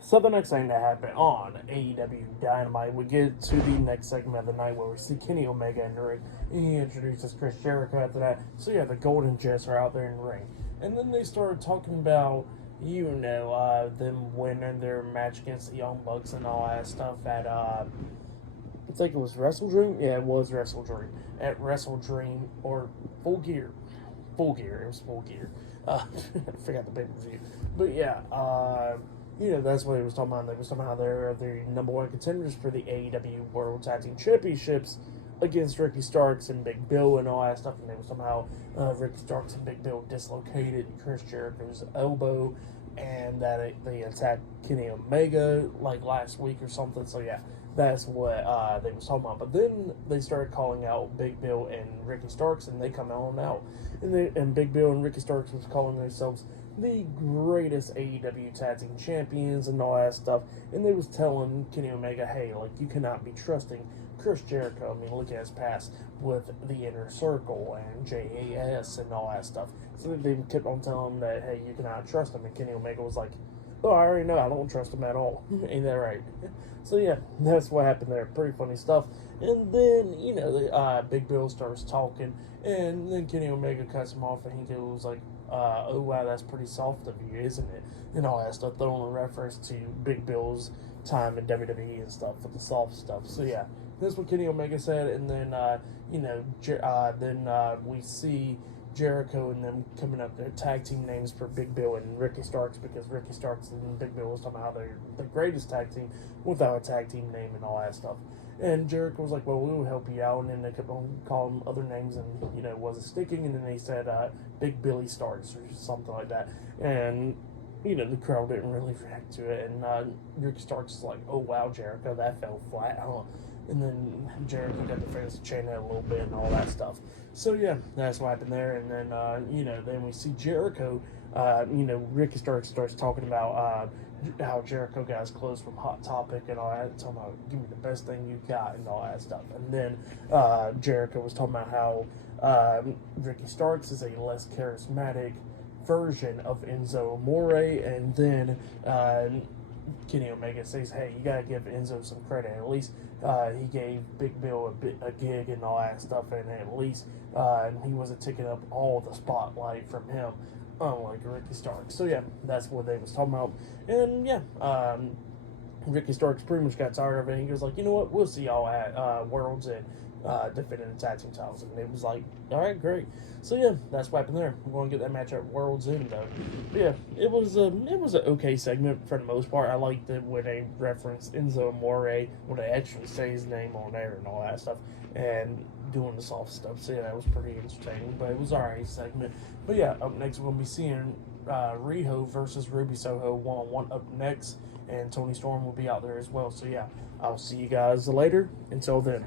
So the next thing that happened on AEW Dynamite, we get to the next segment of the night where we see Kenny Omega in the ring. He introduces Chris Jericho after that. So yeah, the Golden Jets are out there in the ring. And then they started talking about, them winning their match against the Young Bucks and all that stuff at, I think it was Wrestle Dream? Yeah, it was Wrestle Dream. At Wrestle Dream, or Full Gear. Full Gear, it was Full Gear. I forgot the pay-per-view. But yeah, that's what he was talking about. They was talking about how they're the number one contenders for the AEW World Tag Team Championships against Ricky Starks and Big Bill and all that stuff. And they was talking about how Ricky Starks and Big Bill dislocated Chris Jericho's elbow and that they attacked Kenny Omega like last week or something. So yeah, that's what they was talking about. But then they started calling out Big Bill and Ricky Starks, and they come on out. And Big Bill and Ricky Starks was calling themselves the greatest AEW tag team champions and all that stuff. And they was telling Kenny Omega, hey, like, you cannot be trusting Chris Jericho. I mean, look at his past with the Inner Circle and JAS and all that stuff. So they kept on telling him that, hey, you cannot trust him. And Kenny Omega was like, oh, I already know. I don't trust him at all. Ain't that right? So, yeah, that's what happened there. Pretty funny stuff. And then, Big Bill starts talking. And then Kenny Omega cuts him off. And he goes like, oh, wow, that's pretty soft of you, isn't it? And all that stuff. Throwing a reference to Big Bill's time in WWE and stuff for the soft stuff. So, yeah, that's what Kenny Omega said. And then, we see Jericho and them coming up their tag team names for Big Bill and Ricky Starks, because Ricky Starks and Big Bill was talking about how they're the greatest tag team without a tag team name and all that stuff. And Jericho was like, well, we will help you out. And then they kept on calling him other names and, wasn't sticking. And then they said Big Billy Starks or something like that. And, the crowd didn't really react to it. And Ricky Starks was like, oh, wow, Jericho, that fell flat, huh? And then Jericho got the fans to chant it a little bit and all that stuff. So, yeah, that's what happened there. And then, then we see Jericho, Ricky starts talking about how Jericho got his clothes from Hot Topic and all that, talking about, give me the best thing you got and all that stuff. And then Jericho was talking about how Ricky Starks is a less charismatic version of Enzo Amore. And then Kenny Omega says, hey, you gotta give Enzo some credit. At least he gave Big Bill a gig and all that stuff, and at least he wasn't taking up all the spotlight from him, unlike Ricky Starks. So yeah, that's what they was talking about. And yeah, Ricky Starks pretty much got tired of it. He was like, you know what, we'll see y'all at Worlds and defending the tag team titles. And it was like, all right, great. So yeah, that's what happened there. We're going to get that match at Worlds End though. But yeah, it was an okay segment for the most part. I liked it when they referenced Enzo Amore, when they actually say his name on there and all that stuff, and doing the soft stuff. So yeah, that was pretty entertaining, but it was alright segment. But yeah, up next we're going to be seeing Riho versus Ruby Soho one-on-one up next, and Tony Storm will be out there as well. So yeah, I'll see you guys later. Until then.